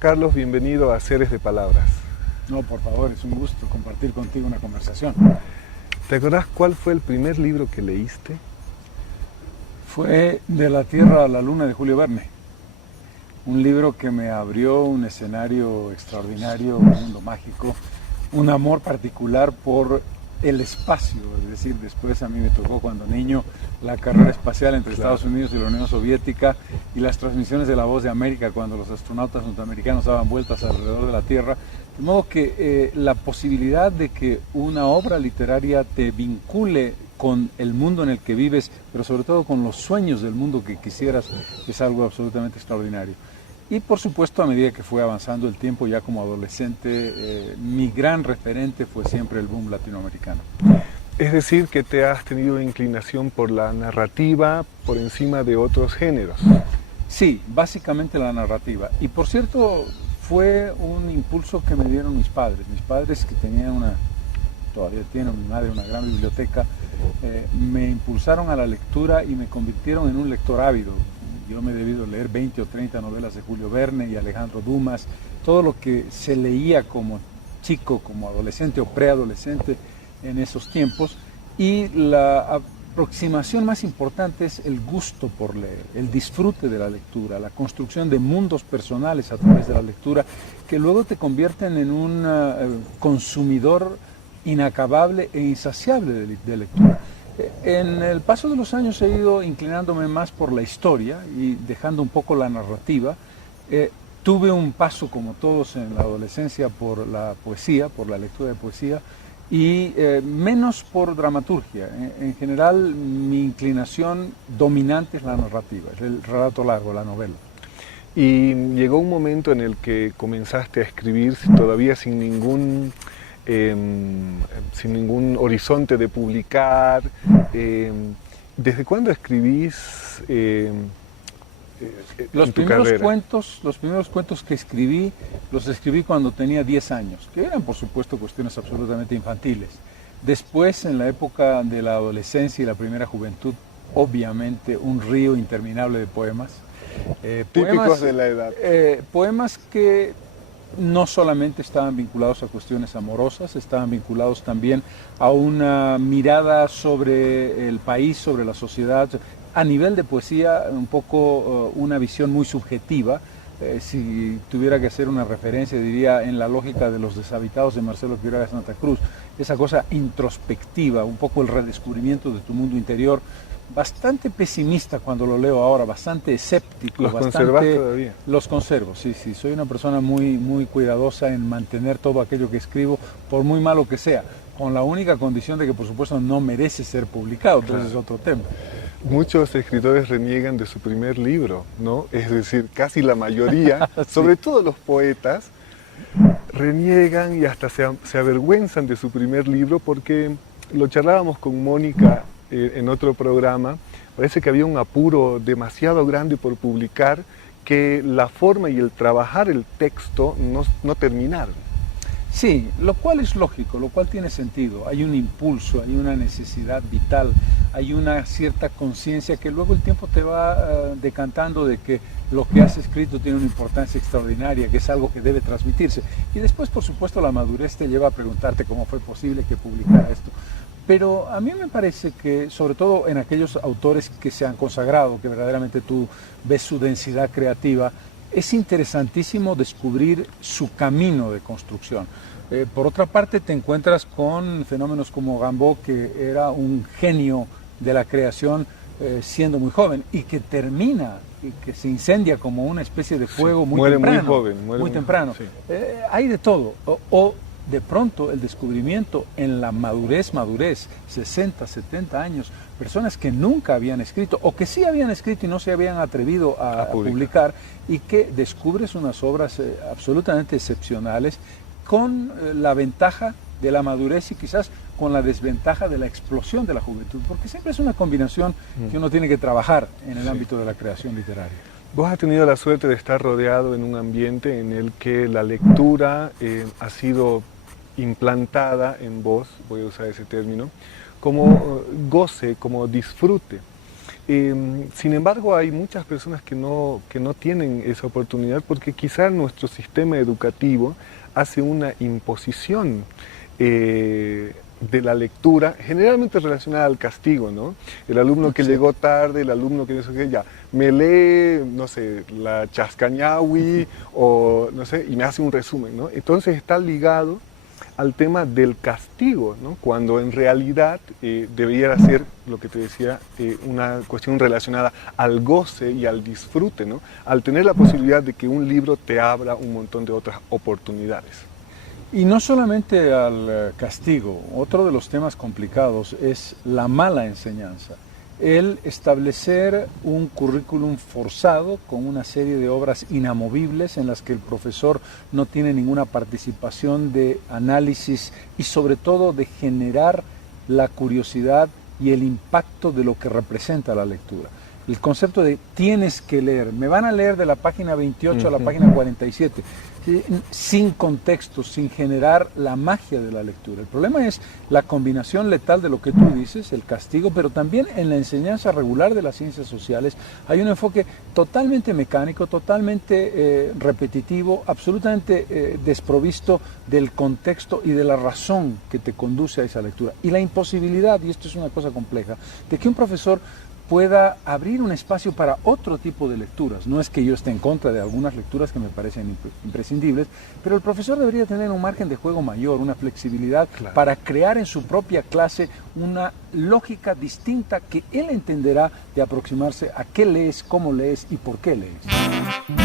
Carlos, bienvenido a Seres de Palabras. No, por favor, es un gusto compartir contigo una conversación. ¿Te acordás cuál fue el primer libro que leíste? Fue De la Tierra a la Luna de Julio Verne. Un libro que me abrió un escenario extraordinario, un mundo mágico, un amor particular por el espacio. Es decir, después a mí me tocó cuando niño la carrera espacial entre Estados Unidos y la Unión Soviética y las transmisiones de La Voz de América cuando los astronautas norteamericanos daban vueltas alrededor de la Tierra. De modo que la posibilidad de que una obra literaria te vincule con el mundo en el que vives, pero sobre todo con los sueños del mundo que quisieras, es algo absolutamente extraordinario. Y por supuesto, a medida que fue avanzando el tiempo, ya como adolescente, mi gran referente fue siempre el boom latinoamericano. Es decir, que te has tenido inclinación por la narrativa por encima de otros géneros. Sí, básicamente la narrativa. Y por cierto, fue un impulso que me dieron mis padres. Mis padres, que todavía tienen, mi madre, una gran biblioteca, me impulsaron a la lectura y me convirtieron en un lector ávido. Yo me he debido leer 20 o 30 novelas de Julio Verne y Alejandro Dumas, todo lo que se leía como chico, como adolescente o preadolescente en esos tiempos. Y la aproximación más importante es el gusto por leer, el disfrute de la lectura, la construcción de mundos personales a través de la lectura, que luego te convierten en un consumidor inacabable e insaciable de lectura. En el paso de los años he ido inclinándome más por la historia y dejando un poco la narrativa. Tuve un paso, como todos en la adolescencia, por la poesía, por la lectura de poesía, y menos por dramaturgia. En general, mi inclinación dominante es la narrativa, es el relato largo, la novela. Y llegó un momento en el que comenzaste a escribir todavía sin ningún horizonte de publicar. ¿Desde cuándo escribís Los en tu carrera? Los primeros cuentos que escribí, los escribí cuando tenía 10 años, que eran por supuesto cuestiones absolutamente infantiles. Después, en la época de la adolescencia y la primera juventud, obviamente un río interminable de poemas. Típicos de la edad. Poemas que no solamente estaban vinculados a cuestiones amorosas, estaban vinculados también a una mirada sobre el país, sobre la sociedad, a nivel de poesía, un poco una visión muy subjetiva. Si tuviera que hacer una referencia, diría en la lógica de Los deshabitados de Marcelo Quiroga de Santa Cruz, esa cosa introspectiva, un poco el redescubrimiento de tu mundo interior, bastante pesimista cuando lo leo ahora, bastante escéptico. ¿Los conservas todavía? Los conservo, sí, soy una persona muy cuidadosa en mantener todo aquello que escribo, por muy malo que sea, con la única condición de que por supuesto no merece ser publicado, entonces es otro tema. Muchos escritores reniegan de su primer libro, ¿no? Es decir, casi la mayoría, sí. Sobre todo los poetas, reniegan y hasta se avergüenzan de su primer libro, porque lo charlábamos con Mónica en otro programa. Parece que había un apuro demasiado grande por publicar, que la forma y el trabajar el texto no terminaron. Sí, lo cual es lógico, lo cual tiene sentido. Hay un impulso, hay una necesidad vital, hay una cierta conciencia que luego el tiempo te va decantando de que lo que has escrito tiene una importancia extraordinaria, que es algo que debe transmitirse. Y después, por supuesto, la madurez te lleva a preguntarte cómo fue posible que publicara esto. Pero a mí me parece que, sobre todo en aquellos autores que se han consagrado, que verdaderamente tú ves su densidad creativa, es interesantísimo descubrir su camino de construcción. Por otra parte, te encuentras con fenómenos como Rimbaud, que era un genio de la creación siendo muy joven, y que termina, y que se incendia como una especie de fuego muy temprano. Muy temprano. Sí. Hay de todo. O de pronto el descubrimiento en la madurez, 60, 70 años, personas que nunca habían escrito o que sí habían escrito y no se habían atrevido a publicar, y que descubres unas obras absolutamente excepcionales con la ventaja de la madurez y quizás con la desventaja de la explosión de la juventud, porque siempre es una combinación que uno tiene que trabajar en el ámbito de la creación literaria. Vos has tenido la suerte de estar rodeado en un ambiente en el que la lectura ha sido implantada en vos, voy a usar ese término, como goce, como disfrute. Sin embargo, hay muchas personas que no tienen esa oportunidad porque quizá nuestro sistema educativo hace una imposición de la lectura, generalmente relacionada al castigo, ¿no? El alumno que llegó tarde, el alumno que no sé qué, ya, me lee, no sé, la Chascañahui o no sé, y me hace un resumen, ¿no? Entonces está ligado al tema del castigo, ¿no? Cuando en realidad debería ser, lo que te decía, una cuestión relacionada al goce y al disfrute, ¿no? Al tener la posibilidad de que un libro te abra un montón de otras oportunidades. Y no solamente al castigo, otro de los temas complicados es la mala enseñanza. El establecer un currículum forzado con una serie de obras inamovibles en las que el profesor no tiene ninguna participación de análisis y sobre todo de generar la curiosidad y el impacto de lo que representa la lectura. El concepto de tienes que leer, me van a leer de la página 28 a la página 47, sin contexto, sin generar la magia de la lectura. El problema es la combinación letal de lo que tú dices, el castigo, pero también en la enseñanza regular de las ciencias sociales hay un enfoque totalmente mecánico, totalmente repetitivo, absolutamente desprovisto del contexto y de la razón que te conduce a esa lectura. Y la imposibilidad, y esto es una cosa compleja, de que un profesor pueda abrir un espacio para otro tipo de lecturas. No es que yo esté en contra de algunas lecturas que me parecen imprescindibles, pero el profesor debería tener un margen de juego mayor, una flexibilidad para crear en su propia clase una lógica distinta que él entenderá de aproximarse a qué lees, cómo lees y por qué lees.